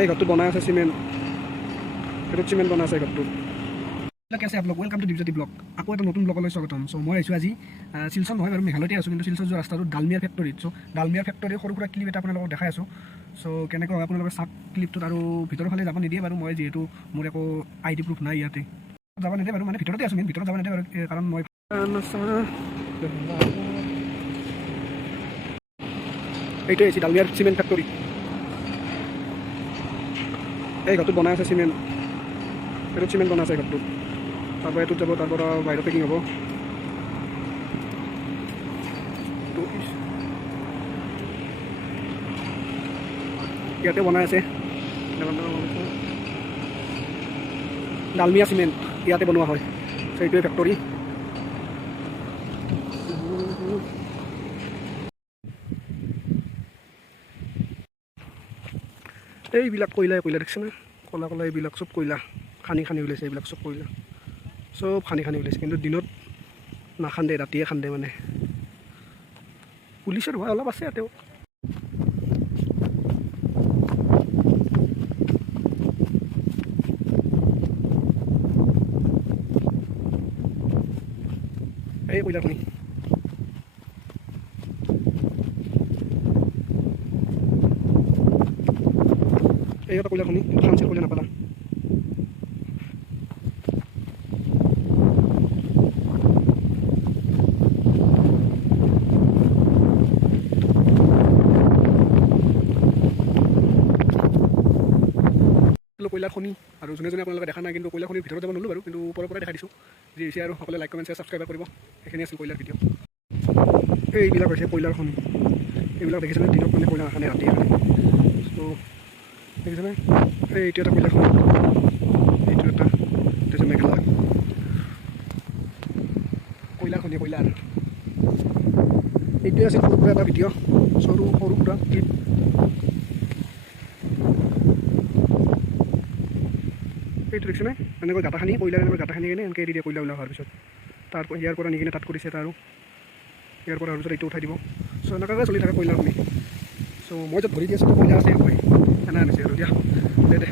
এই ঘৰটো বনাই আছে চিমেণ্ট, সেইটো চিমেণ্ট বনাই আছে ঘৰটো। আছে আপোনালোক ৱেলকাম টু দীপজ্যোতি ব্লগ। আকৌ এটা নতুন ব্লগলৈ স্বাগতম। চ' মই আহিছোঁ আজি শিলচৰ নহয় বাৰু, মেঘালয়তে আছোঁ, কিন্তু শিলচৰ যোৱা ৰাস্তাটো ডালমিয়া ফেক্টৰীত। চ' ডালমিয়া ফেক্টৰীৰ সৰু সুৰা ক্লিপ এটা আপোনালোকক দেখাই আছোঁ। চ' কেনেকৈ হয় আপোনালোকে চাওক ক্লিপটোত। আৰু ভিতৰৰ ফালে যাব নিদিয়ে বাৰু, মই যিহেতু মোৰ একো ID প্ৰুফ নাই ইয়াতে, যাব নিদিয়ে বাৰু, মানে ভিতৰতে আছোঁ, ভিতৰত যাব নিদিয়ে বাৰু, কাৰণ মই এইটোৱে হৈছে ডালমিয়াৰ চিমেণ্ট ফেক্টৰী। এই ঘৰটো বনাই আছে চিমেণ্ট, এইটো চিমেণ্ট বনাই আছে ঘৰটো। তাৰপৰা এইটোত যাব, তাৰপৰা বাহিৰত পেকিং হ'ব। ইয়াতে বনাই আছে ডালমিয়া চিমেণ্ট, ইয়াতে বনোৱা হয়। সেইটোৱে ফেক্টৰী। এইবিলাক কয়লা দেখিছেনে, ক'লা ক'লা এইবিলাক চব কয়লা, খানি ওলাইছে, এইবিলাক চব কয়লা, চব খানি ওলাইছে। কিন্তু দিনত নাখান্দে, ৰাতিয়ে খান্দে। মানে পুলিচৰ ভয় অলপ আছে ইয়াতেও। এই কয়লাখনি এই এটা কয়লাখনি, খামচিৰ কয়লা নাপালা। কয়লাৰ খনি, আৰু যোনে আপোনালোকে দেখা নাই, কিন্তু কয়লাৰ খনিৰ ভিতৰত যাব নোৱাৰিলোঁ বাৰু, কিন্তু ওপৰৰ পৰাই দেখাই দিছোঁ। যি হৈছে আৰু সকলোৱে লাইক কমেণ্ট শ্বেয়াৰ ছাবস্ক্ৰাইব কৰিব। এইখিনি আছিল কয়লাৰ ভিডিঅ'। এইবিলাক হৈছে কয়লাৰ খনি, এইবিলাক দেখিছেনে, দিনত মানে কয়লা নাখানে, ৰাতি খানে। ত' দেখিছেনে, এইটো এটা কয়লাৰ খনি, এইটো এটা দেখিছে মেঘালয় কয়লাৰ খনি, কয়লাৰ। এইটোৱে আছিল সৰু সুৰা এটা ভিডিঅ', সৰু সুৰা ক্লিপ। এইটো দেখিছেনে, এনেকৈ গাঁটা খানি, কয়লা এনেকৈ গাঁটা খানি কিনে এনেকৈ এৰি দিয়ে কয়লা ওলাই হোৱাৰ পিছত। তাৰপৰা ইয়াৰ পৰা নি কিনে তাত কৰিছে, আৰু ইয়াৰ পৰা হোৱাৰ পিছত এইটো উঠাই দিব। চ' এনেকুৱাকৈ চলি থাকে কয়লাৰ খনি। চ' মই য'ত ধৰি দি আছোঁ কয়লা আছে, মই এনে আনিছে আৰু দিয়া দে।